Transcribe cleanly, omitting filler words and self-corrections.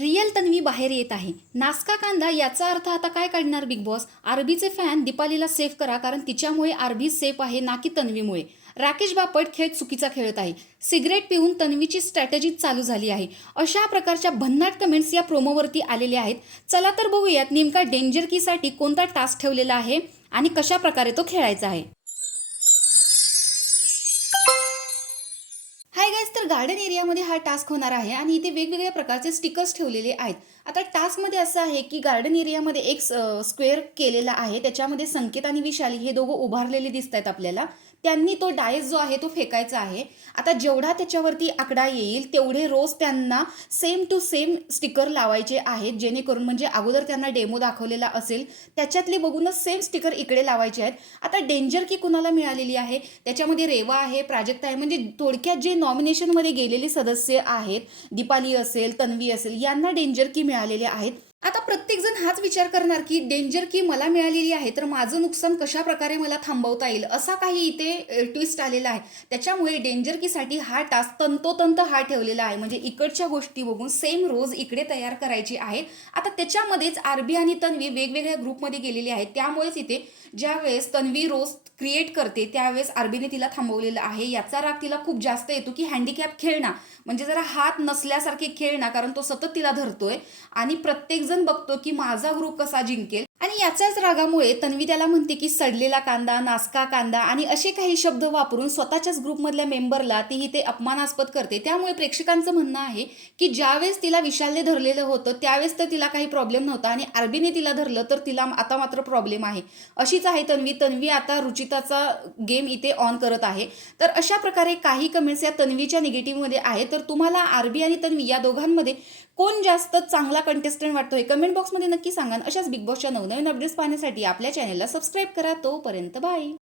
Real Tanvi बाहेर येत आहे. नासका कांदा याचा अर्थ आता काय काढणार बिग बॉस? आरबीचे फॅन दीपालीला सेफ करा, कारण तिच्यामुळे आरबी सेफ आहे ना की तन्वीमुळे. राकेश बापट खेळ चुकीचा खेळत आहे. सिगरेट पिऊन तन्वीची स्ट्रॅटेजी चालू झाली आहे. अशा प्रकारच्या भन्नाट कमेंट्स या प्रोमोवरती आलेल्या आहेत. चला तर बघूयात नेमका डेंजर कीसाठी कोणता टास्क ठेवलेला आहे आणि कशा प्रकारे तो खेळायचा आहे. हाय गाईज, तर गार्डन एरियामध्ये हा टास्क होणार आहे आणि इथे वेगवेगळ्या प्रकारचे स्टिकर्स ठेवलेले आहेत. आता टास्कमध्ये असं आहे की गार्डन एरियामध्ये एक स्क्वेअर केलेला आहे. त्याच्यामध्ये संकेत आणि विशाली हे दोघं उभारलेले दिसत आहेत आपल्याला. त्यांनी तो डायस जो आहे तो फेकायचा आहे. आता जेवढा त्याच्यावरती आकडा येईल तेवढे रोज त्यांना सेम टू सेम स्टिकर लावायचे आहेत, जेणेकरून म्हणजे अगोदर त्यांना डेमो दाखवलेला असेल त्याच्यातले बघूनच सेम स्टिकर इकडे लावायचे आहेत. आता डेंजर की कुणाला मिळालेली आहे? त्याच्यामध्ये रेवा आहे, प्राजक्ता आहे, म्हणजे थोडक्यात जे नॉमिनेशनमध्ये गेलेले सदस्य आहेत, दीपाली असेल, तन्वी असेल, यांना डेंजर की मिळालेले आहेत. आता प्रत्येकजण हाच विचार करणार की डेंजर की मला मिळालेली आहे तर माझं नुकसान कशा प्रकारे मला थांबवता येईल, असा काही इथे ट्विस्ट आलेला आहे. त्याच्यामुळे डेंजर कीसाठी हा टास्क तंतोतंत हा ठेवलेला आहे, म्हणजे इकडच्या गोष्टी बघून सेम रोज इकडे तयार करायची आहे. आता त्याच्यामध्येच आरबी आणि तन्वी वेगवेगळ्या ग्रुपमध्ये गेलेली आहेत. त्यामुळेच इथे ज्यावेळेस तन्वी रोज क्रिएट करते त्यावेळेस आरबीने तिला थांबवलेलं आहे. याचा राग तिला खूप जास्त येतो की हँडिकॅप खेळ ना, म्हणजे जरा हात नसल्यासारखे खेळ ना, कारण तो सतत तिला धरतोय आणि प्रत्येकजण बघतो की माझा ग्रुप कसा जिंकेल. आणि याच्याच रागामुळे तन्वी त्याला म्हणते की सडलेला कांदा, नासका कांदा आणि असे काही शब्द वापरून स्वतःच्याच ग्रुपमधल्या मेंबरला ती ते अपमानास्पद करते. त्यामुळे प्रेक्षकांचं म्हणणं आहे की ज्यावेळेस तिला विशालने धरलेलं होतं त्यावेळेस तर तिला काही प्रॉब्लेम नव्हता आणि आरबीने तिला धरलं तर तिला आता मात्र प्रॉब्लेम आहे. अशीच आहे तन्वी. तन्वी आता रुचिताचा गेम इथे ऑन करत आहे. तर अशा प्रकारे काही कमेंट्स या तन्वीच्या निगेटिव्हमध्ये आहे. तर तुम्हाला आरबी आणि तन्वी या दोघांमध्ये कोण जास्त चांगला कंटेस्टंट वाटतो हे कमेंट बॉक्समध्ये नक्की सांगा. अशाच बिग बॉसच्या नवनवीन अपडेट्स पाहण्यासाठी आपल्या चॅनलला सबस्क्राईब करा. तोपर्यंत बाय.